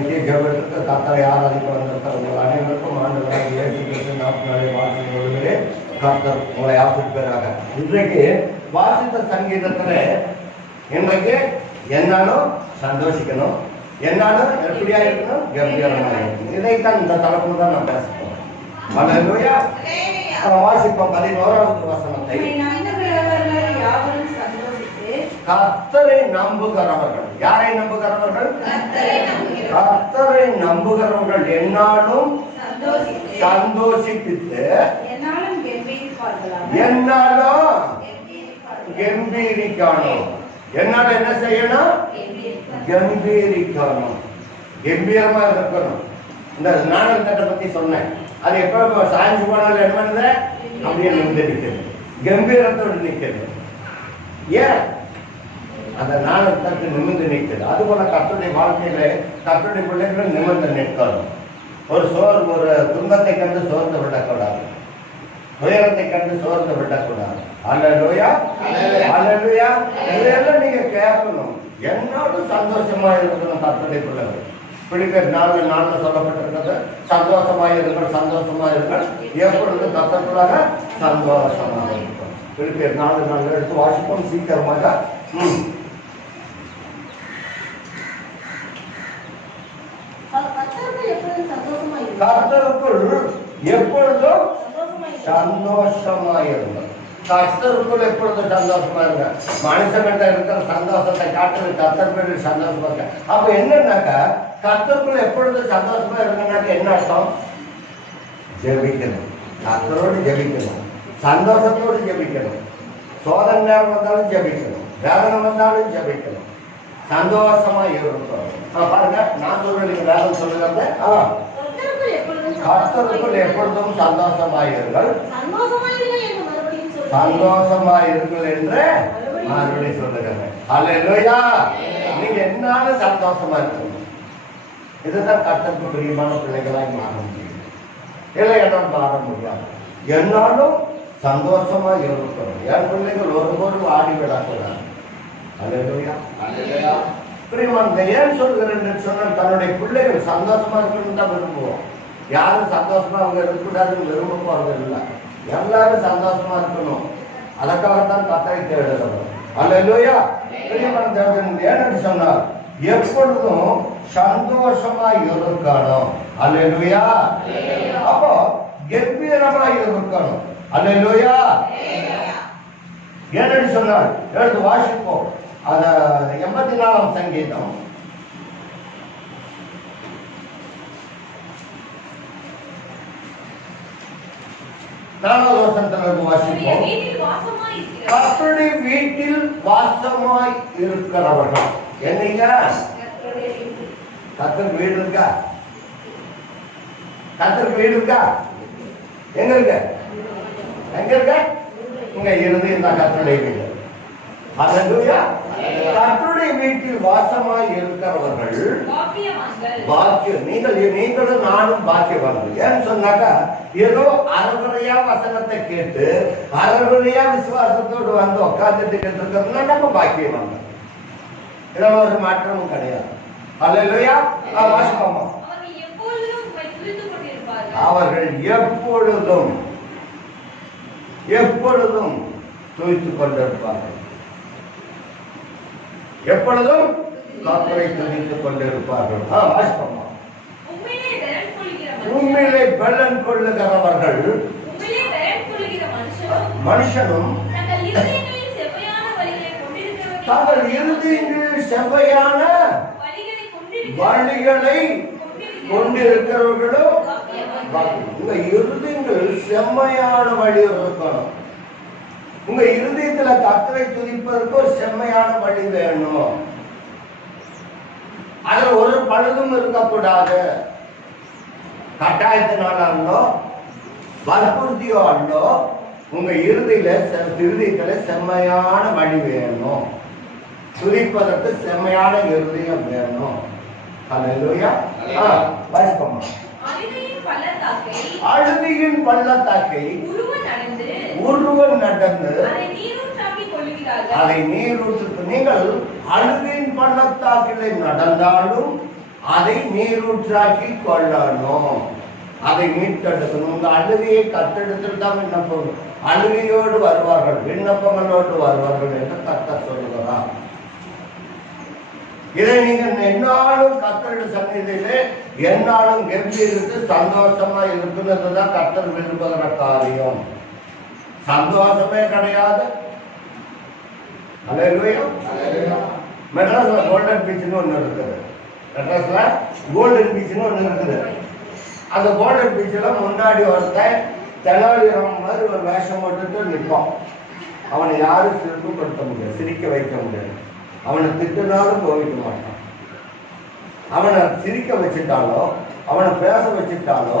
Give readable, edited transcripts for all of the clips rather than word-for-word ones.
நித்திய ஜெபத்திற்கு கர்த்தரை ஆராதிக்க வந்திருக்கிற உங்கள் அனைவருக்கும் ஆண்டவராக இயேசு கிறிஸ்து நாட்களை வாழ்த்துகிறவர்களே கர்த்தர் உங்களை ஆசிர்வதிப்பாராக. இன்றைக்கு வாசித்த சங்கீதத்துல இன்றைக்கு என்னாலும் சந்தோஷிக்கணும், என்னாலும் எப்படியா இருக்கணும், கம்பீரமாக இருக்கணும். இதைத்தான் இந்த தலைப்பு தான் நான் பேச போறேன். அல்லேலூயா. வாசிப்போம் 11வது வசனத்தை. கர்த்தரை நம்புகிறவர்கள், யாரை நம்புகிறவர்கள்? கர்த்தரை நம்புகிறவர்கள் என்னாலும் சந்தோஷிப்பித்து என்னாலும் கம்பீரிக்கணும். என்னால என்ன செய்யணும்? கம்பீரிக்கணும், கம்பீரமா இருக்கணும். இந்த நாணல் தட்டை பத்தி சொன்னேன். அது எப்ப சாய்ஞ்சு போனாலும் என்ன பண்ணுது? அப்படியே நின்று நிற்கிறது, கம்பீரத்தோடு நிற்கிறது. ஏன் அந்த நாணல் தட்டு நிமிர்ந்து நிற்கிறது? அதுபோல கர்த்தருடைய வாழ்க்கையில கர்த்தருடைய பிள்ளைகள் நிமிர்ந்து நிற்கணும். ஒரு துன்பத்தை கண்டு சோர்ந்து விடக்கூடாது, துயரத்தை கண்டு சோர்ந்து விடக்கூடாது. அல்லேலூயா, அல்லேலூயா. இதெல்லாம் நீங்க கேட்கணும். என்னோடும் சந்தோஷமா இருக்கணும் கர்த்தருடைய பிள்ளைகள். பிடிக்கிற நாளில் சொல்லப்பட்டிருக்கிறது, சந்தோஷமாயிருங்கள், சந்தோஷமாயிருங்கள், எப்பொழுது கர்த்தருக்குள்ளாக சந்தோஷமாக இருக்கும். பிடிக்கிற 4 நாள் எடுத்து வாசிப்போம் சீக்கிரமாக. கர்த்தருக்குள் எப்பொழுதும் சந்தோஷமாயிருங்கள். கர்த்தருக்குள் எப்பொழுதும் சந்தோஷமா இருங்க. மனுஷன்கிட்ட இருக்கிற சந்தோஷத்தை காட்டுறது கர்த்தர் பேரில் சந்தோஷமா இருக்க. அப்ப என்னன்னாக்கா கர்த்தருக்குள் எப்பொழுதும் சந்தோஷமா இருங்கன்னாக்க என்ன அர்த்தம்? ஜெபிக்கணும், கர்த்தரோடு ஜெபிக்கணும், சந்தோஷத்தோடு ஜெபிக்கணும். சோதனை நேரம் வந்தாலும் ஜெபிக்கணும், வேதனை வந்தாலும் ஜெபிக்கணும், சந்தோஷமா இருக்கணும். பாருங்க, நான் சொல்றேன், வேதம் சொல்லுங்க. கர்த்தருக்குள் எப்பொழுதும் சந்தோஷமாயிருங்கள், சந்தோஷமாயிருங்கள் என்று மறுபடியும் சொல்லுங்க. அல்லேலூயா. நீங்க என்னாலும் சந்தோஷமா இருக்கணும். இதுதான் கர்த்தருக்கு பிரியமான பிள்ளைகளாய் மாற முடியும். இல்லை என்னால் மாற முடியாது. என்னாலும் சந்தோஷமா இருக்கணும். என் பிள்ளைகள் ஒருபோதும் ஆடிவிடக்கூடாது. அல்லேலூயா, அல்லேலூயா. பிரியமான ஏன் சொல்கிறேன் சொன்னால் தன்னுடைய பிள்ளைகள் சந்தோஷமா இருக்கணும்னு தான் விரும்புவோம். யாரும் சந்தோஷமா அவங்க இருக்கக்கூடாதுன்னு விரும்புவாங்க இல்லை. எல்லாரும் சந்தோஷமா இருக்கணும். அதற்காகத்தான் கர்த்தரை தேடுகிறோம். அல்லேலூயா. பிரியமான தேவன் ஏன்னு சொன்னார், எப்பொழுதும் சந்தோஷமா இருக்கணும். அல்லேலூயா. அப்போ கம்பீரமா இருக்கணும். அல்லேலூயா. ஏன்னு சொன்னார், எடுத்து வாசிப்போம். அத 84ஆம் சங்கீதம் 4வது வசனத்திலிருந்து வாசிப்போம். கர்த்தருடைய வீட்டில் வாசமாய் இருக்கிறவர்கள். என்னங்க? கர்த்தர் வீடு இருக்கா? கர்த்தர் வீடு இருக்கா? எங்க இருக்க? எங்க இருக்க? இங்க இருந்து இந்த கர்த்தருடைய வீடு. அல்லேலூயா. கர்த்தருடைய வீட்டில் வாசமாய் இருக்கிறவர்கள் பாக்கியம். நீங்களும் நானும் பாக்கியவான்கள். ஏன்னு சொன்னாக்கா ஏதோ அறகுறையா வசனத்தை கேட்டு அறகுறையா விசுவாசத்தோடு வந்து உட்கார்ந்துட்டு இருக்கிறதுனா நம்ம பாக்கியவான்கள். இதெல்லாம் ஒரு மாற்றமும் கிடையாது. அல்லேலூயா. வாசிப்போமா? அவர்கள் எப்பொழுதும் எப்பொழுதும் துதித்துக் கொண்டிருப்பார்கள். எப்பொழுதும் கர்த்தரை துதித்துக் கொண்டிருப்பார்கள். வாசிப்போமா? உண்மையிலே பலன் கொள்ளுகிறவர்கள் மனுஷனும் தங்கள் இறுதியில் செவ்வையான வழிகளை கொண்டிருக்கிறவர்களும். உங்க இறுதியில் செம்மையான வழி இருக்கணும். உங்க இருதயத்துல கர்த்தரை துதிப்பதற்கு ஒரு செம்மையான வழி வேணும். அதுல ஒரு பழுதும் இருக்கக்கூடாது. கட்டாயத்தினாலோ வற்புறுத்தியோ அல்லோ உங்க இருதயத்துல செம்மையான வழி வேணும். துதிப்பதற்கு செம்மையான இருதயம் வேணும். அல்லேலூயா. வாசிப்போமா? அழுதியின் பள்ளத்தாக்கை ஒருவன் நடந்து அதை நீரூற்று. நீங்கள் அழுதியின் பள்ளத்தாக்கிலே நடந்தாலும் அதை நீரூற்றாக்கி கொள்ளணும், அதை மீட்டெடுக்கணும். உங்க அழுகையை கத்தெடுத்துட்டு தான் விண்ணப்பம், அழுகையோடு வருவார்கள், விண்ணப்பங்களோடு வருவார்கள் என்று கர்த்தர் சொல்லுகிறார். இதை நீங்க என்னாலும் கர்த்தருடைய சந்நிதியிலே என்னாலும் கம்பீரித்து சந்தோஷமா இருக்கிறது தான் கர்த்தர் விரும்புகிற காரியம். சந்தோஷமே கிடையாது. மெட்ராஸ்ல கோல்டன் பீச்னு ஒண்ணு இருக்குது. மெட்ராஸ்ல கோல்டன் பீச்னு ஒண்ணு இருக்குது. அந்த கோல்டன் பீச்ல முன்னாடி ஒருத்தன் தெனாலிராமன் மாதிரி ஒரு வேஷம் போட்டுட்டு நிற்பான். அவனை யாரும் சிரிப்புப்படுத்த முடியாது, சிரிக்க வைக்க முடியாது. அவனை திட்டினாலும் கோவிக்க மாட்டான். அவனை சிரிக்க வச்சுட்டாலோ, அவனை பேச வச்சுட்டாலோ,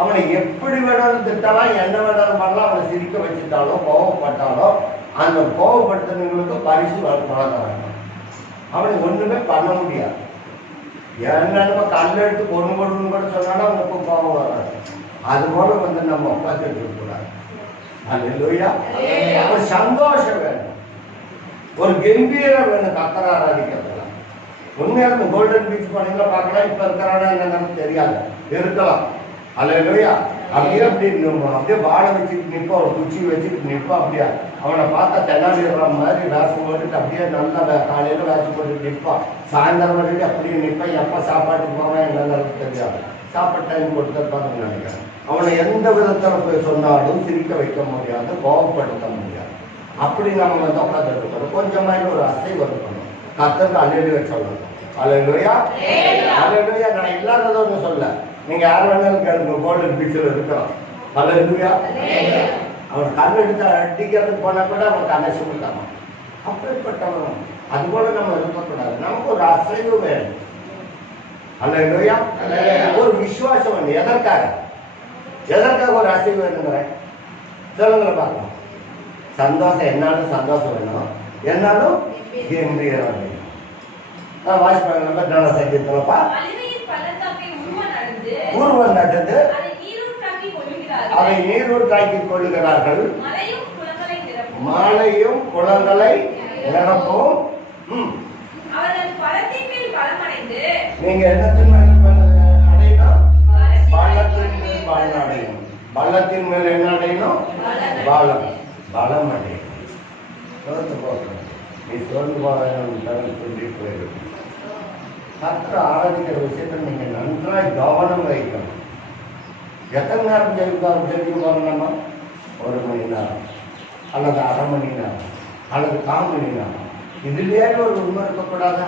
அவனை எப்படி வேணாலும் திட்டலாம், என்ன வேணாலும் பண்ணலாம். அவனை சிரிக்க வச்சுட்டாலோ, கோவப்பட்டாலோ, அந்த கோவப்படுத்துறவங்களுக்கு பரிசு வழங்க. அவனை ஒண்ணுமே பண்ண முடியாது. என்னன்னு கல்லெடுத்து கொண்டு கொண்டு கூட சொன்னாலும் அவனுக்கு கோபம் வராது. அது போல நம்ம உட்காந்துட்டு இருக்கக்கூடாது. ஒரு சந்தோஷம் வேணும், ஒரு கம்பீரம் வேணும் கர்த்தரை ஆராதிக்கிறதுல. உண்மையான கோல்டன் பீச் பண்ணீங்களா பார்க்கலாம். இப்ப இருக்கிறானா என்னன்னு தெரியாது, இருக்கலாம். அல்லேலூயா. அப்படியே அப்படியே வாழை வச்சுட்டு நிற்பா, ஒரு குச்சி வச்சுட்டு நிற்பா. அப்படியா அவனை பார்த்தா தென்னாலிராமன் மாதிரி வேஷம் போட்டுட்டு அப்படியே நல்லா காலையில வேஷம் போட்டுட்டு நிற்பான். சாயந்தரம் வரைக்கும் அப்படியே நிற்பான். எப்ப சாப்பாட்டுக்கு போவேன் என்னன்னு தெரியாது. சாப்பாடு டைம் கொடுத்துருப்பாங்கன்னு நினைக்கிறேன். அவனை எந்த விதத்தில் போய் சொன்னாலும் சிரிக்க வைக்க முடியாது, கோபப்படுத்த முடியாது. அப்படி நம்ம உட்காந்துட்டு இருக்கணும். கொஞ்சமாக ஒரு அசைவு இருக்கணும். கர்த்தருக்கு அல்லேலூயா சொல்லணும். அல்லேலூயா, அல்லேலூயா. நான் இல்லாததை ஒன்று சொல்ல, நீங்க யார் வேணாலும் கேளுங்க, கோல்டன் பீச்சில் இருக்கிறோம். அல்லேலூயா. அவன் கண் எடுத்து அடிக்கிறதுக்கு போனா கூட அவன் கண்ணை சுமத்தாமா. அப்படிப்பட்டவன். அது போல நம்ம இருக்கக்கூடாது. நமக்கு ஒரு அசைவு வேணும். அல்லேலூயா. ஒரு விசுவாசம் வேணும். எதற்காக ஒரு அசைவு வேணுங்கிறேன் சொல்லுங்களை பார்க்கலாம். சந்தோஷம் என்னாலும் சந்தோஷம் வேணும், என்னாலும் கம்பீரம் வேணும். வாய்ப்பாங்க நம்ம நல்ல சங்கீதப்பா. உருவம் நட்டது அதை நீரூற்றாக்கி கொள்ளுகிறார்கள், மலையும் குளங்களை நிரப்பும். நீங்க என்னத்தின் மேல் அடையணும்? பள்ளத்தின் மேல் பலன் அடையணும். பள்ளத்தின் மேல் என்ன அடையணும்? பலம், பலம் அடையணும். சோர்ந்து போகணும். நீ சோர்ந்து போக சொல்லி போயிடும். கர்த்தரை ஆராதிக்கிற விஷயத்தில் நீங்க நன்றாய் கவனம் வைக்கணும். எத்தனை நேரம் ஜெபிக்க வரணுமா? 1 மணி நேரம் அல்லது அரை மணி நேரம் அல்லது 1/4 மணி நேரம். இதுலேயே ஒரு உண்மை இருக்கக்கூடாதா?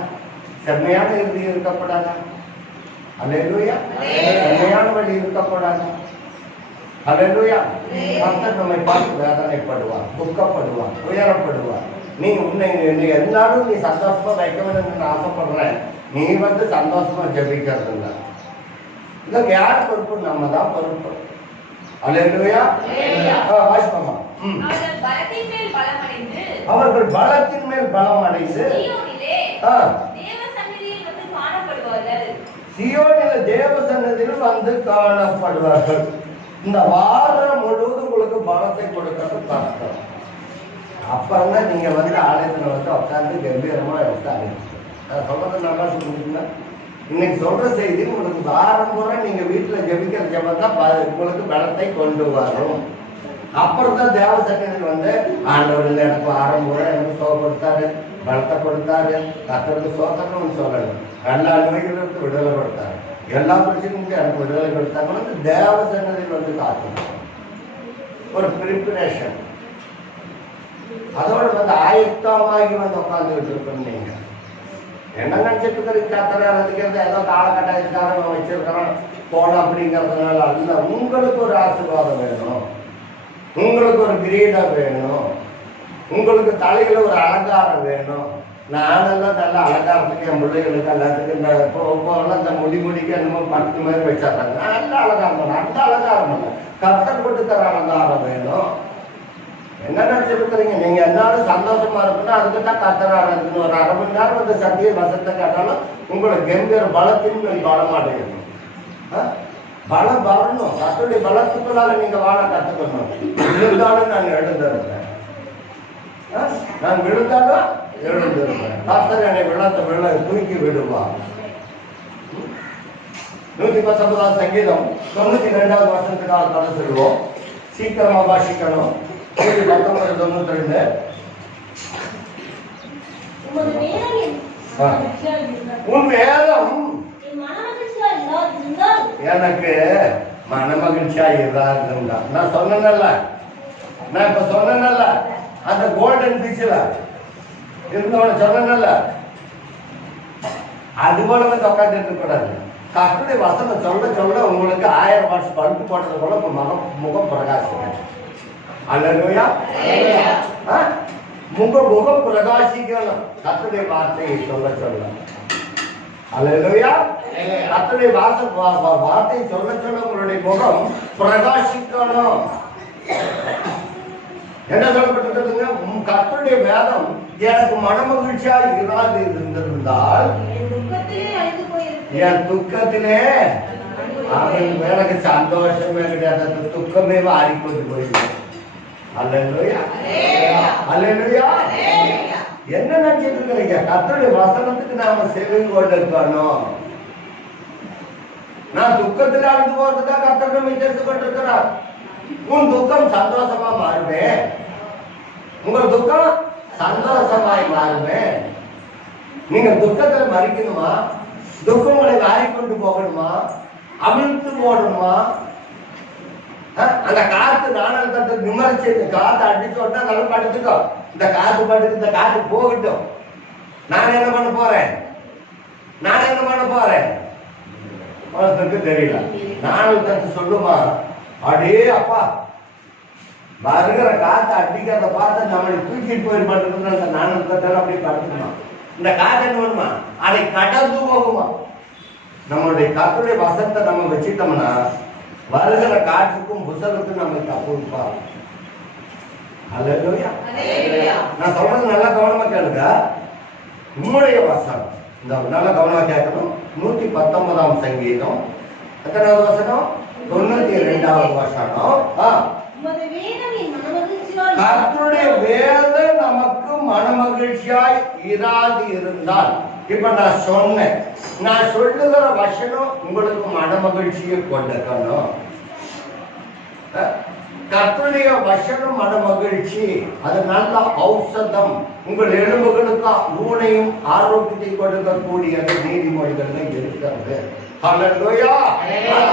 செம்மையான இறுதி இருக்கக்கூடாதா? அல்லேலூயா. செம்மையான வழி இருக்கக்கூடாதா? அல்லேலூயா. கர்த்தர் நம்மை பார்த்து வேதனைப்படுவார், துக்கப்படுவார், துயரப்படுவார். நீ உன்னை எல்லாரும் நீ சந்தோஷமா வைக்க வேண்டும் ஆசைப்படுறேன். நீ சந்தோஷமா ஜெபிக்கிறது இல்லை. இதற்கு யார் பொறுப்பு? நம்ம தான் பொறுப்பு. அல்லேலூயா. வாசிப்போமா? அவர்கள் பலத்தின் மேல் பலம் அடைந்து சீயோனிலே தேவ சந்நிதியில் வந்து காணப்படுவார்கள். இந்த வாரம் முழுவதும் உங்களுக்கு பலத்தை கொடுக்கிறது கஷ்டம். அப்புறம் தான் நீங்க ஆலயத்தில் உட்காந்து கம்பீரமா உட்காந்து சொல்றது நல்லா சொல்லிட்டீங்கன்னா, இன்னைக்கு சொல்ற செய்தி உங்களுக்கு வாரம் பூரா நீங்க வீட்டுல ஜெபிக்கிற ஜெபம் தான் உங்களுக்கு பலத்தை கொண்டு வரும். அப்புறம் தான் தேவ சந்நிதியில் ஆண்டவர் எனக்கு வாரம் பூரா எனக்கு சோகப்படுத்தாரு, பலத்தை கொடுத்தாரு, கர்த்தருக்கு சோத்திரம்னு சொல்லணும். எல்லா நோய்களுக்கு விடுதலை கொடுத்தாரு, எல்லா பிரச்சனைக்கும் எனக்கு விடுதலை கொடுத்தாங்க. தேவ சந்நிதியில் காக்கணும். ஒரு ப்ரிப்பரேஷன் அதோட ஆயுத்தமாகி உட்காந்துக்கிட்டு இருக்கணும். நீங்க என்ன நினைச்சிட்டு இருக்கிற கர்த்தரை ஆராதிக்கிறது ஏதோ காலகட்டக்காரன் வச்சிருக்கிறோம் போன அப்படிங்கிறதுனால அல்ல. உங்களுக்கு ஒரு ஆசீர்வாதம் வேணும், உங்களுக்கு ஒரு கிரீடம் வேணும், உங்களுக்கு தலையில ஒரு அலங்காரம் வேணும். நானெல்லாம் நல்ல அலங்காரத்துக்கு என் பிள்ளைகளுக்கு எல்லாத்துக்கும் இந்த முடிக்க என்னமோ பட்டு மாதிரி வச்சாங்க. நல்ல அலங்காரம் பண்ண, அந்த அலங்காரம் பண்ண கர்த்தர் போட்டு தர அலங்காரம் வேணும். என்ன நினைச்சிருக்கிறீங்க? நீங்க எல்லாரும் சந்தோஷமா இருக்குன்னா அதுக்கு தான் கர்த்தரை ஆராதிக்கணும். ஒரு அரை மணி நேரம் சத்திய வசத்தை கேட்டாலும் உங்களுக்கு கம்பீர பலத்தின் மேல் பலம் அடையணும். பலம் வரணும். கர்த்தருடைய பலத்துக்குள்ளால நீங்க வாழ கத்துக்கணும். விழுந்தாலும் நான் எழுந்திருப்பேன், நான் விழுந்தாலும் எழுந்திருப்பேன். கர்த்தர் என்னை விழ தூக்கி விடுவார். 119 சங்கீதம் 92வது வசனத்துக்காக கடந்து செல்வோம். சீக்கிரமா வாசிக்கணும். 119:92. உன் வேதம் எனக்கு மனமகிழ்ச்சியா இருந்தா. நான் சொன்னேன்ல, நான் இப்ப சொன்னேன்ல, அந்த கோல்டன் பீச்ல இருந்தவன சொன்னேன்ல, அது போல வந்து உட்காந்து இருக்க கூடாது. கர்த்தருடைய வசனம் சொல்ல சொல்ல உங்களுக்கு 1000 வாட்ஸ் பல்பு போட்டது போல உங்க முகம் பிரகாசிக்கும். அல்லேலூயா. முகம் பிரகாசிக்கணும் கர்த்தருடைய வார்த்தையை சொல்ல சொல்ல. அல்லேலூயா. கர்த்தருடைய வார்த்தையை சொல்ல சொல்ல உங்களுடைய முகம் பிரகாசிக்கணும். என்ன சொல்லப்பட்டிருக்குதுங்க? கர்த்தருடைய வேதம் எனக்கு மனமகிழ்ச்சியா இருந்திருந்தால் என் துக்கத்திலே எனக்கு சந்தோஷமே கிடையாது, அந்த துக்கமே வாரிக்கொண்டு போயிடும். அல்லேலூயா. அல்லேலூயா. என்ன நினைச்சிட்டு இருக்கிறீங்க? கர்த்தருடைய வசனத்துக்கு நாம செவி கொண்டு இருக்கணும். நான் துக்கத்தில் அழுது போறதுக்காக கர்த்தர் நம்மை தெரிந்து கொண்டிருக்கிறார். உன் துக்கம் சந்தோஷமா மாறுமே, உங்கள் துக்கம் சந்தோஷமாய் மாறுமே. நீங்க துக்கத்தில் மறிக்கணுமா? துக்கம் உங்களை வாரிக்கொண்டு போகணுமா? அமிழ்த்து போடணுமா? அந்த காத்து நாணல் தட்டு நிமர்ச்சி காத்து அடிச்சு விட்டா நல்லா படுத்துக்கோ. இந்த காத்து படுத்து இந்த காத்து போகட்டும். நான் என்ன பண்ண போறேன்? நான் என்ன பண்ண போறேன்? உனக்கு தெரியல. நாணல் தட்டு சொல்லுமா, அடே அப்பா வருகிற காத்து அடிக்கிறத பார்த்து நம்மளை தூக்கிட்டு போய் பண்றது. அந்த நாணல் தட்டால அப்படி படுத்துமா. இந்த காத்து என்ன பண்ணுமா? அதை கடந்து போகுமா. நம்மளுடைய கர்த்தருடைய வசனத்தை நம்ம வச்சுட்டோம்னா வருகிற காற்றுக்கும் புசலுக்கும் நம்ம தப்புப்பா. அல்லேலூயா. நான் சொல்றது நல்லா கவனமா கேளுங்க. உம்முடைய வசனம் இந்த நல்ல கவனமா கேட்கணும். 119ஆம் சங்கீதம் எத்தனாவது வசனம்? 92வது வசனம். கர்த்தருடைய வேதம் நமக்கு மனமகிழ்ச்சியாய் இராது இருந்தால், இப்ப நான் சொன்னேன், நான் சொல்லுகிற வசனம் உங்களுக்கு மனமகிழ்ச்சியை கொண்டிருக்கணும். கர்த்தருடைய வசனம் மனமகிழ்ச்சி, அது நல்ல ஔஷதம். உங்கள் எலும்புகளுக்கு ஊனையும் ஆரோக்கியத்தை கொடுக்கக்கூடியது நீதிமொழிகள் இருக்கிறது. அல்லேலூயா.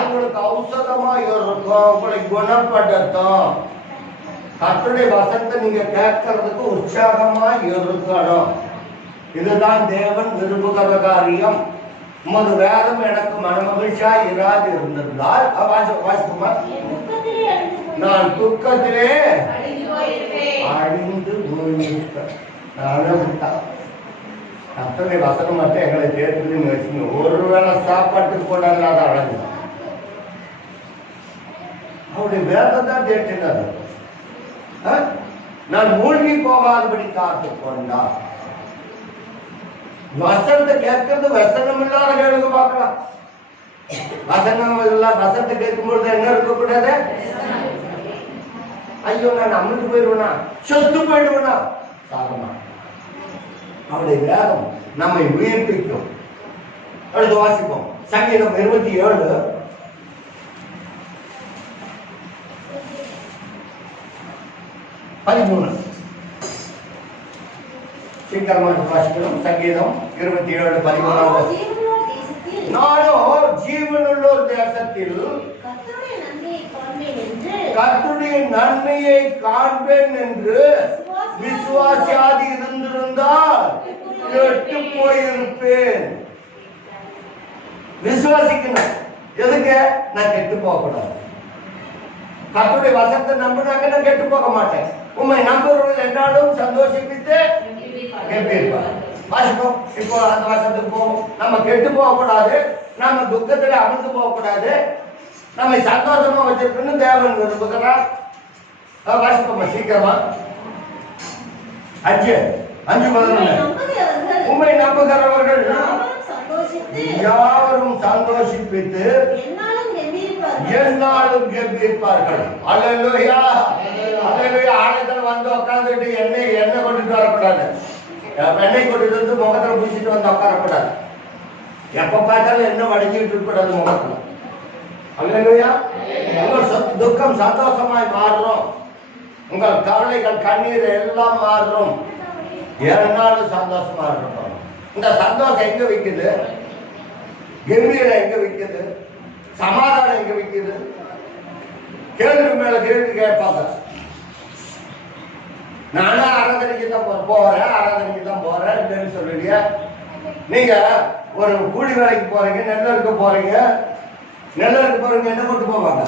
உங்களுக்கு ஔஷதமா இருக்கும், உங்களை குணப்படுத்தும். கர்த்தருடைய வசனத்தை நீங்க கேட்கறதுக்கு உற்சாகமா இருக்கணும். இதுதான் தேவன் விரும்புகிற காரியம். உமது வேதம் எனக்கு மனமகிழ்ச்சியா இராது இருந்திருந்தால், நான் துக்கத்திலே அழிந்து போயிருப்பேன். கர்த்தருடைய வசனம் மட்டும் எங்களை சேர்த்துன்னு வச்சுங்க. ஒருவேளை சாப்பாட்டுக்கு கூட இல்லாத அழகு அவருடைய வேதம் தான் தேற்றினார். நான் மூழ்கி போகாதபடி காத்து கொண்டார். வசனத்தை கேட்கறது வசனம் இல்லாத கேளுங்க பார்க்கலாம். வசனம் இல்ல, வசனத்தை கேட்கும்பொழுது என்ன இருக்கக்கூடாது? ஐயோ நான் அமிழ்ந்து போயிடுவேனா, சொத்து போயிடுவேனா, சாகமா. அவருடைய வேதம் நம்மை உயிர்ப்பிக்கும். அடுத்து வாசிப்போம். சங்கீதம் 27 13. சீக்கிரமாக வாசிக்கணும். சங்கீதம் 27 13. நானோ ஜீவனுள்ளோர் தேசத்தில் கர்த்தருடைய நன்மையை காண்பேன் என்று விசுவாசியாது இருந்திருந்தால் கெட்டு போயிருப்பேன். விசுவாசிக்கணும். எதுக்கு? நான் கெட்டு போக கூடாது. கர்த்தருடைய வசனத்தை நம்பினாக்க நான் கெட்டு போக மாட்டேன். உண்மை நம்புறவர்கள் என்னாலும் சந்தோஷிப்பித்து வாசிப்போம். இப்போ அந்த வசனத்துக்கு போவோம். நம்ம கெட்டு போக கூடாது, நம்ம துக்கத்துல அமிழ்ந்து போக கூடாது, நம்மை சந்தோஷமா வச்சிருக்கணும் தேவன் விரும்புகிறார். வாசிப்போம் சீக்கிரமா. 5:11. உண்மை நம்புகிறவர்கள் யாவரும் சந்தோஷிப்பித்து என்னாலும் கெம்பீரிப்பார்கள். அல்லேலூயா. அல்லேலூயா. ஆலயத்தில் வந்து உட்கார்ந்துட்டு எண்ணெய் கொண்டுட்டு வரக்கூடாது. எண்ணெய் கொண்டுட்டு வந்து முகத்தில் பூசிட்டு வந்து உட்காரக்கூடாது. எப்ப பார்த்தாலும் என்ன வடிஞ்சிட்டு இருக்கூடாது முகத்துல. அல்லேலூயா. உங்கள் துக்கம் சந்தோஷமாய் மாறும். உங்கள் கவலைகள் கண்ணீர் எல்லாம் மாறும். ஏனாலும் சந்தோஷமா இருக்கணும். இந்த சந்தோஷம் எங்க விற்குது? கம்பீரம் எங்க விற்குது? சமாதானம் எங்க விற்குது? கேள்வி மேல கேள்வி கேட்பாங்க. நானும் ஆராதனைக்கு தான் போறேன், ஆராதனைக்கு தான் போறேன் சொல்லியா? நீங்க ஒரு கூலி வேலைக்கு போறீங்க, நெல்லருக்கு போறீங்க. நெல்லருக்கு போறீங்க, என்ன கொண்டு போவாங்க?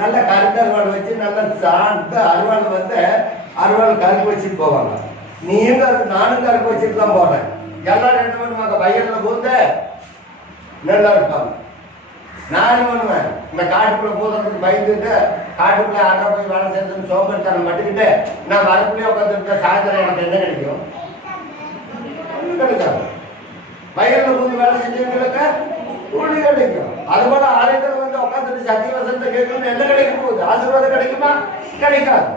நல்ல கருத்து அறுவாள் வச்சு நல்ல சார்ந்த அறுவாள் வந்து அறுவாள் கருக்கு வச்சுட்டு போவாங்க. நீங்க நானும் கருக்கு வச்சுட்டு தான் போறேன். எல்லாரும் என்ன பண்ணுவாங்க? வயல்ல பூந்த நெல்லா இருப்பாங்க. நானும் பண்ணுவேன். இந்த காட்டுக்குள்ள பூதத்துக்கு பயந்துட்டு காட்டுக்குள்ள ஆட்டா போய் வேலை செஞ்சு சோம்பேறித்தனம் மட்டுக்கிட்டு நான் வரக்குள்ளே உட்காந்துருக்க சாயந்தரம் எனக்கு என்ன கிடைக்கும்? கிடைக்காது. வயல்ல பூந்து வேலை செஞ்சவங்களுக்கு கூலி கிடைக்கும். அதுபோல ஆலயத்தில் வந்து உட்காந்துட்டு சத்திய வசனத்தை கேட்கணும்னு என்ன கிடைக்க போகுது? ஆசீர்வாதம் கிடைக்குமா? கிடைக்காது.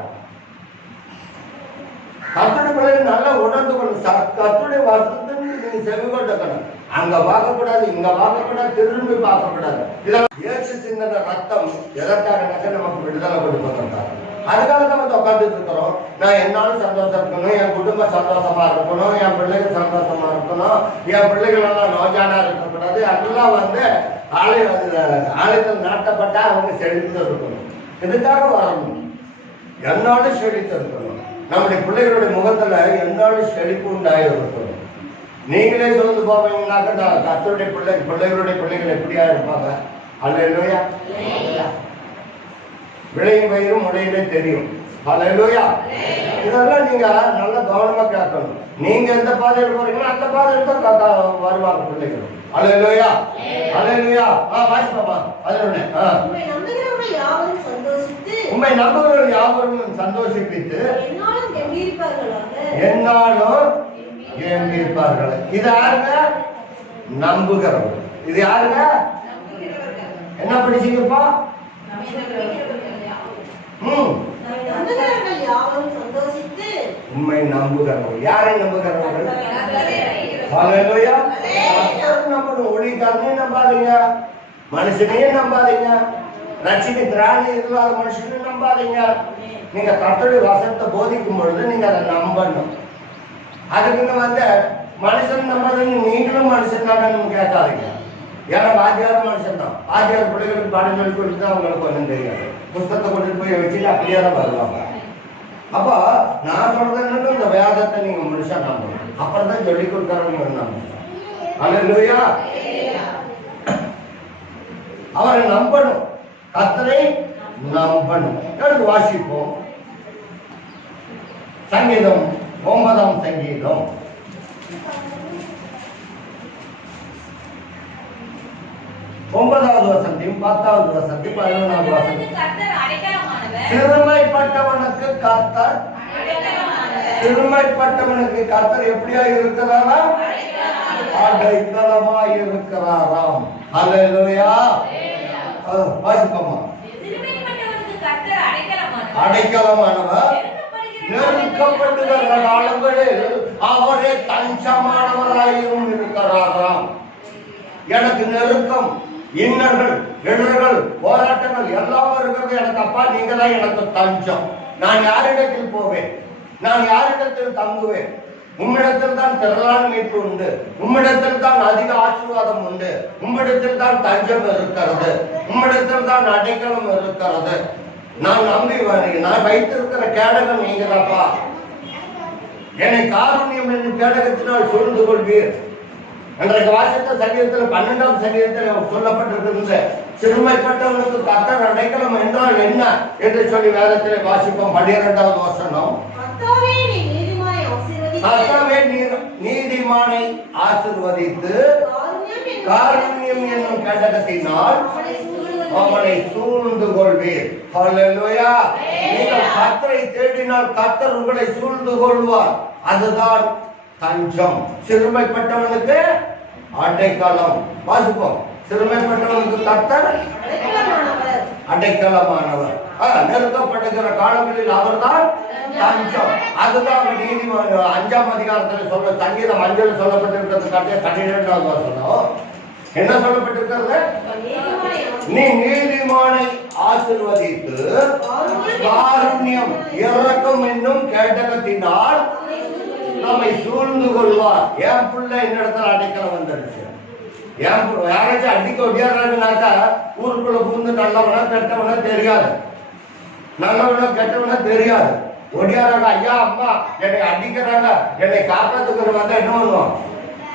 கர்த்தருடைய பிள்ளைகள் நல்லா உணர்ந்து கொள்ளும். கர்த்தருடைய வசனத்தை நீங்க செவிகொண்டக்கணும். அங்க பார்க்கக்கூடாது, இங்க பார்க்கக்கூடாது, திரும்பி பார்க்கக்கூடாது. இதெல்லாம் இயேசு சிந்தின ரத்தம் எதற்காக நமக்கு விடுதலை கொடுப்பதற்காக. அதுக்காக தான் வந்து உட்காந்துட்டு இருக்கிறோம். நான் என்னாலும் சந்தோஷம் இருக்கணும், என் குடும்பம் சந்தோஷமா இருக்கணும், என் பிள்ளைகள் சந்தோஷமா இருக்கணும், என் பிள்ளைகள் எல்லாம் நோஜானா இருக்கக்கூடாது. அதெல்லாம் வந்து ஆலயத்தில் நாட்டப்பட்டா அவங்க செழித்து இருக்கணும். இதுக்காக வரணும். என்னாலும் செழித்து இருக்கணும். நம்முடைய பிள்ளைகளுடைய முகத்துல என்னாலும் செழிப்பு உண்டாயிருக்கணும். நீங்களே சொல்லிட்டு போவீங்கன்னாக்க கர்த்தருடைய பிள்ளைகளுடைய பிள்ளைகள் எப்படியா இருப்பாங்க? அல்லேலூயா. விளையும் பயிரும் முறையிலே தெரியும். அல்லேலூயா. இதெல்லாம் நீங்க நல்ல கவனமா கேட்கணும். நீங்க எந்த பாதையில் போறீங்களோ அந்த பாதையில் தான் வருவாங்க பிள்ளைகள். அல்லேலூயா. அல்லேலூயா. வாசிப்பா 11. உம்மை நம்புகிறவர்கள் யாவரும் சந்தோஷிப்பித்து என்னாலும் கம்பீரிப்பார்கள். இது யாருங்க? நம்புகிறவர்கள். இது யாருங்க? என்ன படிச்சீங்கப்பா? உண்மை நம்புகிறவர்கள். யாரை நம்புகிறவர்கள்? ஹல்லேலூயா. நம்பணும். ஒளிக்காரனையும் நம்பாதீங்க, மனுஷனையும் நம்பாதீங்க, ரட்சிக்க திராணி இல்லாத மனுஷனையும் நம்பாதீங்க. நீங்க கர்த்தருடைய வசனத்தை போதிக்கும் பொழுது நீங்க அதை நம்பணும். அதுக்குன்னு வந்து மனுஷன் நம்புறதுன்னு நீங்களும் மனுஷன் தானே கேட்காதீங்க. ஏன்னா வாத்தியாரும் மனுஷன் தான். வாத்தியார் பிள்ளைகளுக்கு பாடம் சொல்லி கொடுத்து தான் அவங்களுக்கு ஒன்றும் தெரியாது. புத்தகத்தை கொண்டு போய் வச்சுட்டு அப்படியே தான் வருவாங்க. அப்போ நான் சொல்றது இந்த வேதத்தை நீங்க முழுசா நம்பணும். அப்புறம் தான் சொல்லி கொடுக்குறவங்க நம்பணும். அல்லேலூயா. அவரை நம்பணும். கர்த்தரை நம்பணும். எடுத்து வாசிப்போம். சங்கீதம் 9ஆம் சங்கீதம் 9வது வசனத்தையும் 10வது வசனத்தையும் 11வது வசனம். சிறுமைப்பட்டவனுக்கு கர்த்தர் சிறுமைப்பட்டவனுக்கு கர்த்தர் எப்படியா இருக்கிறாரா? அடைக்கலமா இருக்கிறாராம். அல்லேலூயா. வாசிப்போமா. அடைக்கலமானவர் நெருக்கப்படுகிற காலங்களில் அவரே தஞ்சமானவராயும் இருக்கிறாராம். எனக்கு நெருக்கம், இன்னர்கள், இடர்கள், போராட்டங்கள் எல்லாம் இருக்கிறது. எனக்கு அப்பா நீங்க தான் எனக்கு தஞ்சம். நான் யாரிடத்தில் போவேன்? நான் யாரிடத்தில் தங்குவேன்? உம்மிடத்தில் தான் திரளான மீட்பு உண்டு. உம்மிடத்தில் தான் அதிக ஆசீர்வாதம் உண்டு. உம்மிடத்தில் தான் தஞ்சம் இருக்கிறது. உம்மிடத்தில் தான் அடைக்கலம் இருக்கிறது. நான் நம்பி நான் வைத்திருக்கிற கேடகம் நீங்க தான்ப்பா. என்னை காருண்யம் என்று கேடகத்தினால் சூழ்ந்து கொள்வீர். அன்றைக்கு வாசித்த சங்கீதத்தில் 12ஆம் சங்கீதத்தில் சொல்லப்பட்டிருக்கிறது. சிறுமைப்பட்டவனுக்கு கர்த்தர் அடைக்கலம் என்றால் என்ன என்று சொல்லி வேதத்தில் வாசிப்போம். 12வது வசனம். கர்த்தாவே நீதிமானை ஆசீர்வதித்து காருண்யம் என்னும் கேடகத்தினால் அவனை சூழ்ந்து கொள்வீர். ஹல்லேலூயா. நீங்கள் கர்த்தரை தேடினால் கர்த்தர் உங்களை சூழ்ந்து கொள்வார். அதுதான் தஞ்சம். சிறுமைப்பட்டவனுக்கு அடைக்கலம். வாசிப்போம். சிறுமைப்பட்டவனுக்கு கர்த்தர் அடைக்கலமானவர். நெருக்கப்படுகிற காலங்களில் அவர்தான் தஞ்சம். அதுதான் நீதிமன்ற 5ஆம் அதிகாரத்தில் சொல்ல, சங்கீதம் 5ல் சொல்லப்பட்டிருக்கிறது. 12வது வசனம் என்ன சொல்லப்பட்டிருக்கிறது? நீ நீதிமானை ஆசீர்வதித்து காருண்யம் இரக்கம் என்னும் கேட்டகத்தினால் நம்மை சூழ்ந்து கொள்வார். என் பிள்ளை என்னிடத்துல அடைக்கலம் வந்துடுச்சு. யாராச்சும் அடிக்க ஒடியாடுறாங்கனாக்கா ஊருக்குள்ள புகுந்து நல்லவனா கெட்டவனா தெரியாது, நல்லவனா கெட்டவனா தெரியாது. ஒடியாடுறாங்க, ஐயா அம்மா என்னை அடிக்கிறாங்க, என்னை காப்பாத்துக்கிற வந்தா என்ன பண்ணுவோம்?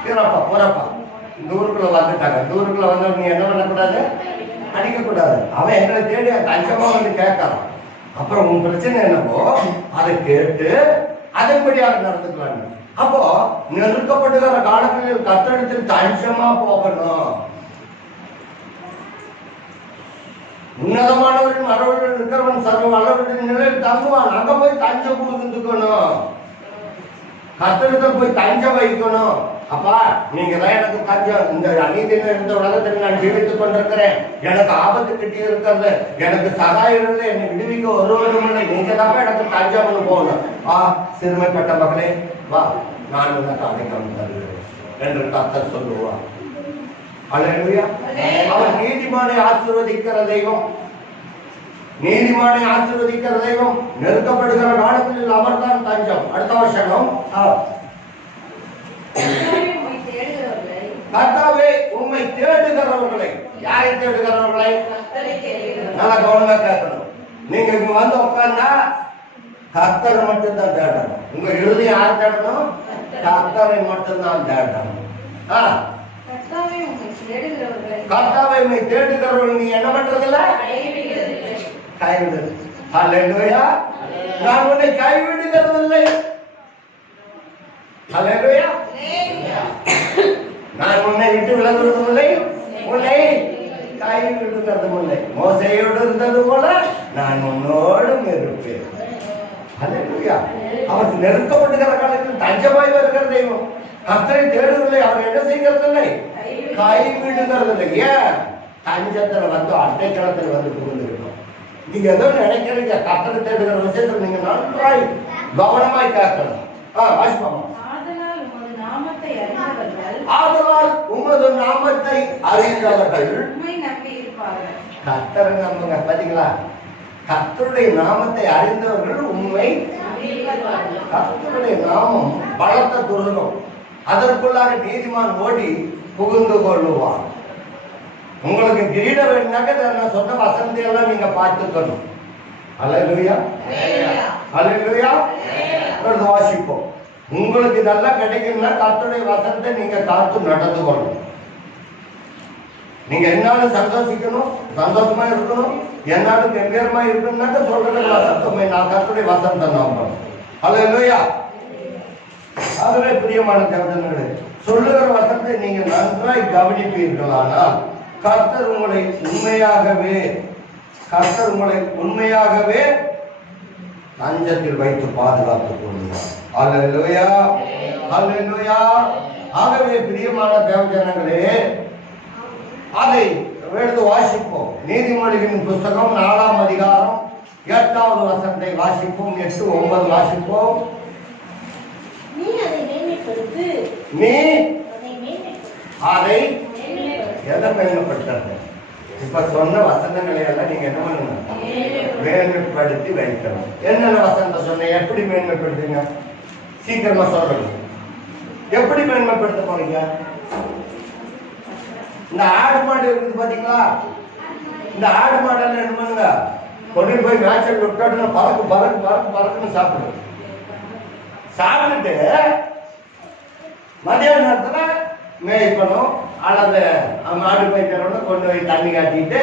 பிறப்பா போறப்பா இந்த ஊருக்குள்ள வந்துட்டாங்க. இந்த ஊருக்குள்ள வந்தா நீ என்ன பண்ணக்கூடாது? அடிக்கக்கூடாது. அவன் எங்களை தேடி தஞ்சமா வந்து கேட்கறான். அப்புறம் உன் பிரச்சனை என்னவோ அதை கேட்டு அதன்படியாக நடந்துக்கலாம். அப்போ நெருக்கப்படுகிற காலங்களில் கத்தடத்தில் தஞ்சமா போகணும். உன்னதமானவரின் மரபுடன் இருக்கிறவன் சர்வ வல்லவரின் நிலையில் தங்குவான். அங்க போய் தஞ்சம் புகுந்துக்கணும், கத்தடத்தில் போய் தஞ்சம் வைக்கணும். அப்பா நீங்க தான் எனக்கு தஞ்சம். இந்த அநீதியில இருந்த உலகத்தில் நான் ஜீவித்துக் கொண்டிருக்கிறேன், எனக்கு ஆபத்து கிட்டி இருக்கிறது, எனக்கு சகாயம் இல்லை, என்னை விடுவிக்க ஒருவரும் இல்லை, நீங்க தான் எனக்கு தஞ்சம்னு போகணும். சிறுமைப்பட்ட மகளே வா, நான் உனக்கு அடைக்கலம் தருகிறேன் என்று கர்த்தர் சொல்லுவார். அல்லேலூயா. அவர் நீதிமானை ஆசீர்வதிக்கிற தெய்வம், நீதிமானை ஆசீர்வதிக்கிற தெய்வம். நெருக்கப்படுகிற காலத்தில் அவர்தான் தஞ்சம். அடுத்த வசனம், கர்த்தாவே உம்மை தேடுகிறவர்களை. யாரை தேடுகிறவர்களை? நல்லா கவனமா கேட்கணும். நீங்க இங்க வந்து உட்கார்ந்தா கர்த்தரை மட்டும்தான் தேடணும். உங்க இறுதி யார் தேடணும்? கர்த்தரை மட்டும்தான் தேடணும். கர்த்தாவை உம்மை தேடுகிறவர்கள் நீ என்ன பண்றதில்ல? கைவிடுது. அல்லேலூயா. நான் உன்னை கைவிடுகிறதில்லை. அல்லேலூயா. நான் உன்னை விட்டு விலகுவதும் இல்லை, உன்னை கைவிடுகிறதும் இல்லை. மோசையோடு இருந்தது போல நான் உன்னோடும் இருப்பேன். அல்லேலூயா. அவர் நெருக்கப்படுகிற காலத்தில் தஞ்சமாய் வருகிற தெய்வம். கர்த்தரை தேடுவதில்லை, அவர் என்ன செய்கிறதில்லை? கைவிடுகிறதில்லை. ஏன்? தஞ்சத்துல வந்து அடைக்கலத்தில் வந்து புகுந்திருக்கோம். நீங்க ஏதோ நினைக்கிறீங்க, கர்த்தரை தேடுகிற விஷயத்தில் நீங்க நன்றாய் கவனமாய் கேட்கணும். வாசிப்போம். ஆதலால் உமது நாமத்தை அறிந்தவர்கள் கர்த்தரை நம்புங்க. பாத்தீங்களா? கர்த்தருடைய நாமத்தை அறிந்தவர்கள் உண்மை. கர்த்தருடைய நாமம் பலத்த துருகம், அதற்குள்ளாக நீதிமான் ஓடி புகுந்து கொள்ளுவான். உங்களுக்கு கிரீட வேணும்னாக்க நான் சொன்ன வசந்தி எல்லாம் நீங்க பார்த்துக்கணும். அல்லேலூயா. அல்லேலூயா. வாசிப்போம். உங்களுக்கு இதெல்லாம் கிடைக்கும்னா கர்த்தருடைய வசனத்தை நீங்க காத்து நடந்து கொள்ளணும். நீங்க என்னாலும் சந்தோஷிக்கணும், சந்தோஷமா இருக்கணும், என்னாலும் கம்பீரமா இருக்கணும்னாக்க சொல்றது வசனத்தை நான் கர்த்தருடைய வசனத்தை நம்பணும். அல்லேலூயா. அதுவே பிரியமான தேவனே, சொல்லுகிற வசனத்தை நீங்க நன்றாய் கவனிப்பீர்களானால் கர்த்தர் உங்களை உண்மையாகவே தஞ்சத்தில் வைத்து பாதுகாத்துக் கொள்வார். அல்லேலூயா. அல்லேலூயா. ஆகவே பிரியமான தேவஜனங்களே, அதை எடுத்து வாசிப்போம். நீதிமொழிகளின் புத்தகம் 4ஆம் அதிகாரம் 8வது வசனத்தை வாசிப்போம். 8, 9 வாசிப்போம். நீ அதை எதை மேன்மைப்படுத்த? இப்ப சொன்ன வசனங்களை எல்லாம் நீங்க என்ன பண்ணணும்? மேன்மைப்படுத்தி வைக்கணும். என்னென்ன வசனத்தை சொன்ன? எப்படி மேன்மைப்படுத்துங்க? சீக்கிரமா சொல்றது. எப்படி மேன்மைப்படுத்த போறீங்க? இந்த ஆடு மாடு இருக்குது பாத்தீங்களா? இந்த ஆடு மாடெல்லாம் என்ன பண்ணுங்க? கொண்டு போய் மேய்ச்சல் விட்டு பறக்குன்னு சாப்பிடுங்க. சாப்பிட்டுட்டு மதியான நேரத்துல மேய்க்கணும். அல்லது மாடு மேய்க்கிறவங்க கொண்டு போய் தண்ணி காட்டிட்டு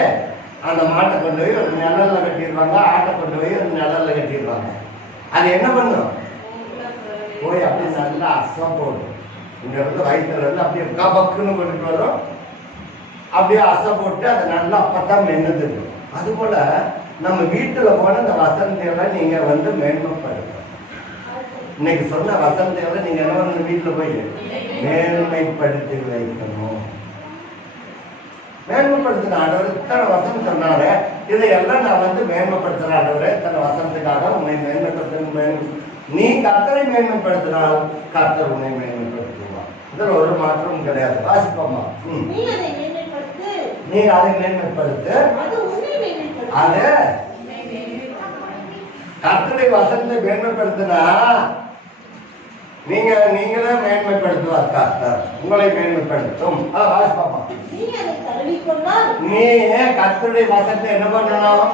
அந்த மாட்டை கொண்டு போய் ஒரு நிழல்ல கட்டிடுவாங்க, ஆட்டை கொண்டு போய் ஒரு நிழல்ல கட்டிடுவாங்க. அது என்ன பண்ணும்? போய் அப்படியே நல்லா அசம் போடும். இங்க இருந்து வயிற்றுல இருந்து அப்படியே கபக்குன்னு கொண்டுட்டு வரும். அப்படியே அசை போட்டு அதை நல்லா அப்பத்தான் மென்னுது. அது போல நம்ம வீட்டுல போன இந்த வசந்தையெல்லாம் நீங்க வந்து மேன்மைப்படுத்த. இன்னைக்கு சொன்ன வசந்தையெல்லாம் நீங்க என்ன பண்ணணும்? வீட்டுல போய் மேன்மைப்படுத்தி வைக்கணும். மேன்மைப்படுத்தின ஆண்டவர் இத்தனை வசனம் சொன்னாரு. இதையெல்லாம் நான் வந்து மேன்மைப்படுத்துற ஆண்டவரே, இத்தனை வசனத்துக்காக உன்னை மேன்மைப்படுத்த நீ கர்த்தரை மேன்மைப்படுத்தினால் கர்த்தர் உன்னை மேன்மைப்படுத்துவார். இதுல ஒரு மாற்றமும் கிடையாது. வாசிப்போமா? நீ அதை மேன்மைப்படுத்து. அது கர்த்தருடைய வசனத்தை மேன்மைப்படுத்தினா நீங்களே மேன்மைப்படுத்துவார். கர்த்தர் உங்களை மேன்மைப்படுத்தும். வாசிப்போமா? நீ கர்த்தருடைய வசனத்தை என்ன பண்ணணும்?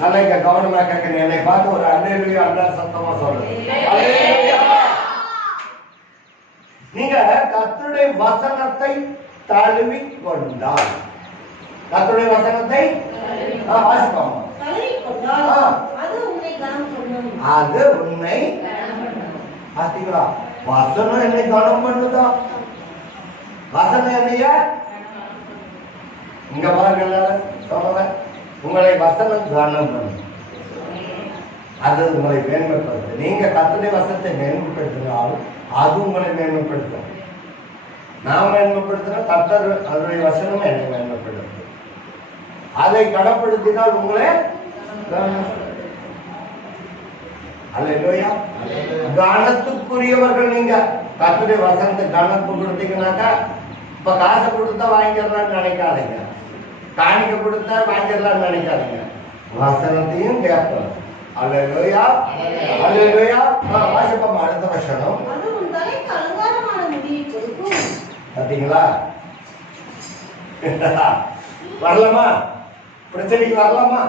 நல்லா கவனமா கேட்கணும். என்னை பார்த்து ஒரு அல்லேலூயா அல்லா சத்தமா சொல்லுங்க. நீங்க கர்த்தருடைய வசனத்தை தழுவி கொண்டால், கர்த்தருடைய வசனத்தை வாசிப்போம், அது உன்னை பார்த்தீங்களா? வசனம் என்னை கனம் பண்ணுதா? வசனம் என்னைய இங்க பாருங்க சொல்லுவேன், உங்களை வசனம் கனம் பண்ணும், அது உங்களை மேன்மைப்படுத்தும். நீங்க கர்த்தருடைய வசனத்தை மேன்மைப்படுத்தினால் அது உங்களை மேன்மைப்படுத்தும். நான் மேன்மைப்படுத்தினா கர்த்தர் அதனுடைய வசனம் என்னை மேன்மைப்படுத்தும். அதை கனப்படுத்தினால் உங்களே அல்லேலூயா. கனத்துக்குரியவர்கள் நீங்க. கர்த்தருடைய வசனத்தை கனத்து கொடுத்தீங்கன்னாக்கா, இப்ப காசை கொடுத்தா வாங்கிடலாம்னு நினைக்காதீங்க, காணிக்க கொடுத்தா வாங்கிடலாம்னு நினைக்காதீங்க. வசனத்தையும் கேட்கலாம். அல்லேலூயா அல்லேலூயா. வாசிப்போம் அடுத்த வசனம். பாத்தீங்களா? வரலாமா? பிரச்சனைக்கு வரலாமா?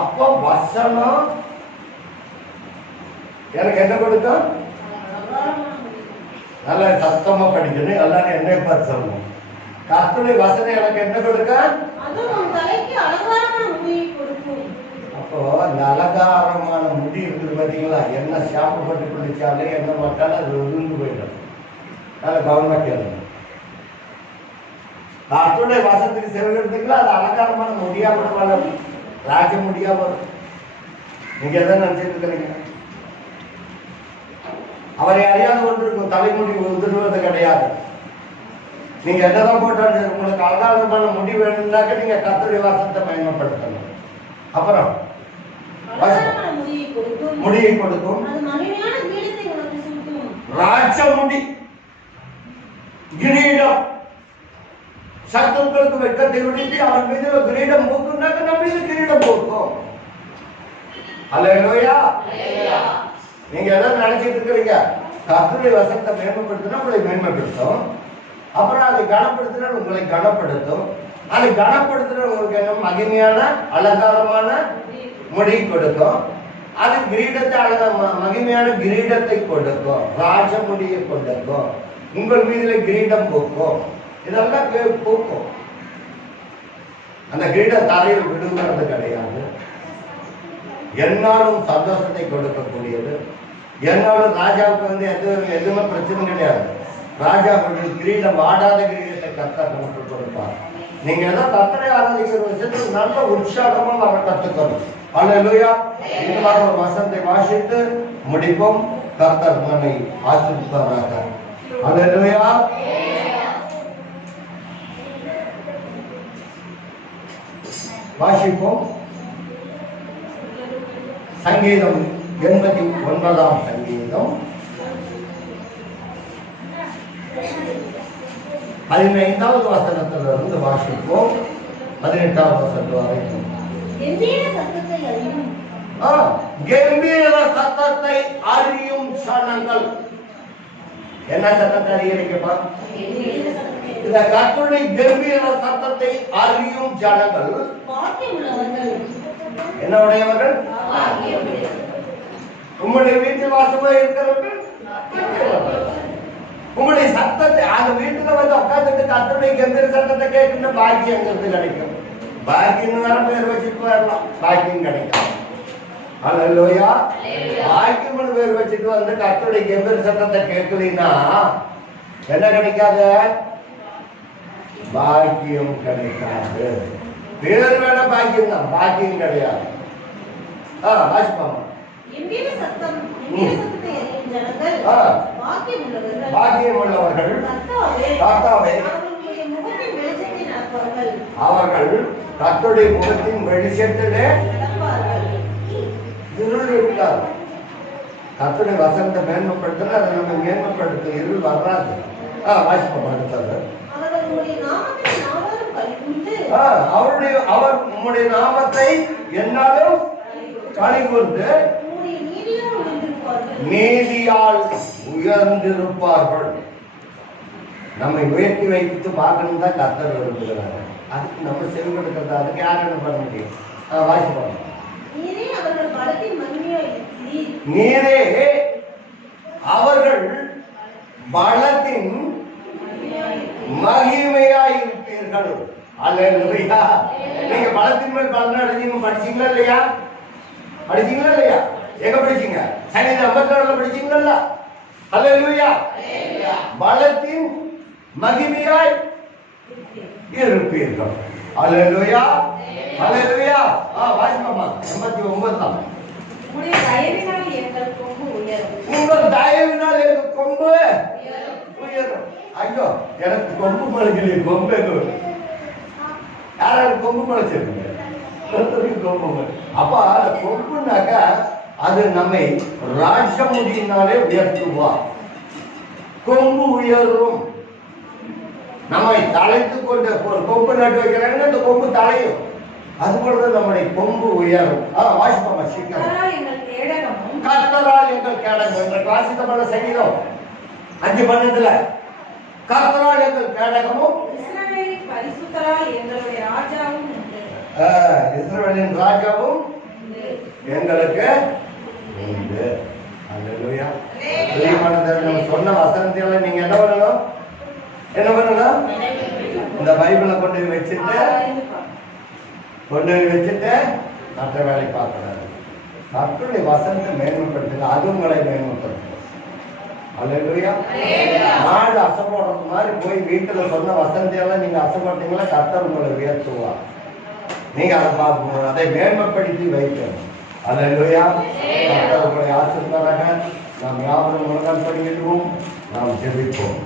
அப்போ வசனம் எனக்கு என்ன கொடுக்கும்? நல்லா சத்தமா படிக்கணும். எல்லாரும் என்னை பார்த்து சொல்லணும். கர்த்தருடைய வசனம் எனக்கு என்ன கொடுக்க? அப்போ அந்த அலங்காரமான முடி இருக்குது பாத்தீங்களா? என்ன ஷாம்பு போட்டு குளிச்சாலும் என்ன மாட்டாலும் அது உருந்து போயிடும். நல்லா கவனமா கேளுங்க. கர்த்தருடைய வசனத்துக்கு செவிடுறதுக்குள்ள அது அலங்காரமான முடியா கூட ராஜ முடியா வரும். நீங்க எதை நினைச்சிட்டு இருக்கிறீங்க? அவரை அறியாத ஒன்று இருக்கும், தலைமுடி உதிர்வது கிடையாது. நீங்க என்னதான் போட்டாலும் உங்களுக்கு அலங்காரமான முடி வேணும்னாக்க நீங்க கர்த்தருடைய வசனத்தை பயன்படுத்தணும். அப்புறம் முடியை கொடுக்கும், ராஜ முடி, கிரீடம், சத்துக்களுக்கு வெட்கத்தை விடுத்து அவன் மீது கிரீடம் போக்குனாக்க நம்ம மீது கிரீடம் போக்கும். அல்லேலூயா. நீங்க எதாவது நினைச்சிட்டு இருக்கிறீங்க? கர்த்தருடைய வசனத்தை மேன்மைப்படுத்தினா உங்களை மேன்மைப்படுத்தும். அப்புறம் அதை கனப்படுத்தினா உங்களை கனப்படுத்தும். அதை கனப்படுத்தினா உங்களுக்கு என்ன? மகிமையான அலங்காரமான முடி கொடுக்கும். அது கிரீடத்தை மகிமையான கிரீடத்தை கொடுக்கும், ராஜ முடியை கொடுக்கும். உங்கள் மீதுல கிரீடம் போக்கும். இதெல்லாம் போக்கும். அந்த கிரீடம் தரையில் விடுவது கிடையாது. என்னாலும் சந்தோஷத்தை கொடுக்கக்கூடியது. என்னாலும் ராஜாவுக்கு வந்து எதுவுமே பிரச்சனை கிடையாது. ராஜாவுடைய கிரீடம், ஆடாத கிரீடத்தை கர்த்தர் நமக்கு கொடுப்பார். நீங்க ஏதோ கர்த்தரை ஆராதிக்கிற விஷயத்தில் நல்ல உற்சாகமா வர கத்துக்கணும். அல்லேலூயா. இந்த மாதிரி ஒரு வசனத்தை வாசித்து முடிப்போம். கர்த்தர் நம்மை ஆசீர்வதிப்பாராக. அல்லேலூயா. வாசிப்போம். சங்கீதம் 89ஆம் சங்கீதம் 15வது வசனத்திலிருந்து வாசிப்போம். 18வது வசனம் வரைக்கும். கம்பீர சத்தத்தை அறியும் சனங்கள். என்ன சத்தத்தை அறியறீங்கப்பா? இந்த கர்த்தருடைய கம்பீர சத்தத்தை அறியும் ஜனங்கள் என்ன உடையவர்கள்? உங்களுடைய வீட்டில் வாசமா இருக்கிறவர்கள். உங்களுடைய சத்தத்தை அந்த வீட்டுல வந்து உட்காந்துட்டு கர்த்தருடைய கம்பீர சத்தத்தை கேட்கின்ற பாக்கியங்கிறது கிடைக்கும். பாக்கியம் வேற பேர் வச்சுட்டு வரலாம், பாக்கியம் கிடைக்கும். அல்லேலூயா. பாக்கியம் பேர் வச்சுட்டு வந்து கர்த்தருடைய கம்பீர சத்தத்தை கேட்கலீங்கன்னா என்ன கிடைக்காது? பாக்கியம் கிடைக்காது. பேர் வேணா பாக்கியம் தான், பாக்கியம் கிடையாது. வாசிப்பாங்க. பாக்கியம் உள்ளவர்கள் கர்த்தாவே அவர்கள் கர்த்தருடைய முகத்தின் வெளிச்சத்திலே இருள் இருக்காது. கர்த்தருடைய வசனத்தை மேன்மைப்படுத்தல, அதை நம்ம மேன்மைப்படுத்த இருள் வராது. வாசிப்போம் அடுத்தது. அவர் உம்முடைய நாமத்தை என்னாலும் கனிகூர்ந்து நீதியால் உயர்ந்திருப்பார்கள். நம்மை உயர்த்தி வைத்து பார்க்கணும் தான் கர்த்தர் விரும்புகிறார். அதுக்கு நம்ம செவிப்படுத்துறது, அதுக்கு யார் என்ன பண்ண முடியும்? வாசிப்போம். நீரே அவர்கள் பலத்தின் மகிமையாயிருப்பீர்கள். அல்லேலூயா. நீங்க பலத்தின் மேல் பலன் அடைஞ்சீங்க. படிச்சீங்களா இல்லையா? படிச்சீங்களா இல்லையா? எங்க படிச்சீங்க? சங்கீதம் 56 படிச்சீங்களா? அல்லேலூயா. பலத்தின் மகிமையாய் இருப்பீர்கள். அல்லேலூயா. அல்லேலூயா. வாசிப்போமா 89 தான். உங்கள் தயவினால் எங்கள் கொம்பு உயரும். ஐயோ, எனக்கு கொம்பு முளைக்கலையே. கொம்பு யாராவது கொம்பு முளைச்சிருக்கீங்க? கொம்பு. அப்ப அந்த கொம்புனாக்க அது நம்மை ராஜமுடியினாலே உயர்த்துவார். கொம்பு உயரும். நம்மை தலைத்து கொண்டு ஒரு கொம்பு நட்டு வைக்கிறாங்கன்னா அந்த கொம்பு தலையும். அது போலதான் நம்முடைய கொம்பு உயரும். வாசிப்போமா சீக்கிரம். கர்த்தரால் எங்கள் கேடகம் என்ற வாசித்தமான சங்கீதம் 5:12. கர்த்தரால் எங்கள் கேடகமும் இஸ்ரவேலின் ராஜாவும் எங்களுக்கு உண்டு. அல்லேலூயா. நம்ம சொன்ன வசனத்தை நீங்க என்ன பண்ணணும்? என்ன பண்ணணும்? இந்த பைபிளை கொண்டு வச்சுட்டு மற்ற வேலை பார்க்கணும். கர்த்தருடைய வசனத்தை மேன்மைப்படுத்துங்க, அது உங்களை மேன்மைப்படுத்தும். அல்லேலூயா. நாடு அசைப்படுறது மாதிரி போய் வீட்டுல சொன்ன வசனத்தை எல்லாம் நீங்க அசைப்பட்டீங்களா, கர்த்தர் உங்களை உயர்த்துவார். நீங்க அதை பார்க்கணும், அதை மேன்மைப்படுத்தி வைக்கணும். அல்லேலூயா. கர்த்தர் உங்களை ஆசீர்வதிப்பாராக. நாம் யாவரும் முழங்கால் படிக்கிடுவோம், நாம் ஜெபிப்போம்.